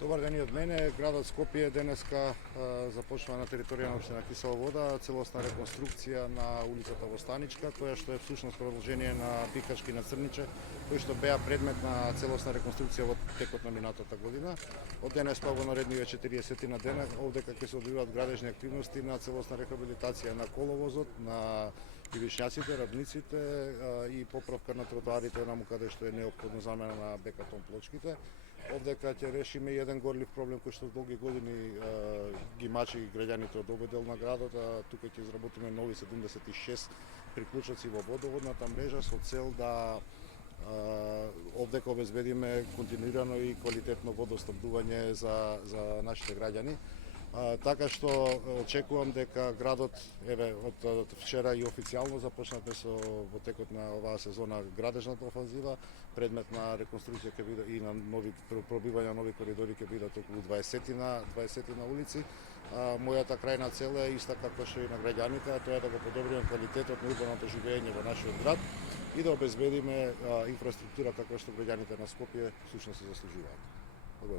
Добар ден и од мене. Градот Скопје денеска започнува на територија на општина Кисела Вода целосна реконструкција на улицата Востаничка, која што е всушност продолжение на Бикачки на Црниче, кои што беа предмет на целосна реконструкција во текот на минатата година. Од денес па во наредниве 40 на дена овдека ќе се одвиваат градежни активности на целосна рехабилитација на коловозот, на ивишњаците, радниците и поправка на тротоарите наму каде што е неопходно замена на бекатон плочките. Овдека ќе решиме еден горлив проблем кој што долги години ги мачи граѓаните од овој дел на градот, а тука ќе изработиме нови 76 приклучоци во водоводната мрежа со цел да овдека обезбедиме континуирано и квалитетно водоснабдување за нашите граѓани. Така што очекувам дека градот, од вчера и официјално започнавме во текот на оваа сезона градежната офанзива, предмет на реконструкција ќе биде и на нови пробивање на нови коридори ќе бидат околу 20 на улици. Мојата крајна цел е иста како што и на граѓаните, а тоа е да го подобриме квалитетот на урбаното живење во нашиот град и да обезбедиме инфраструктура како што граѓаните на Скопје всушност се заслужуваат. Благодарам.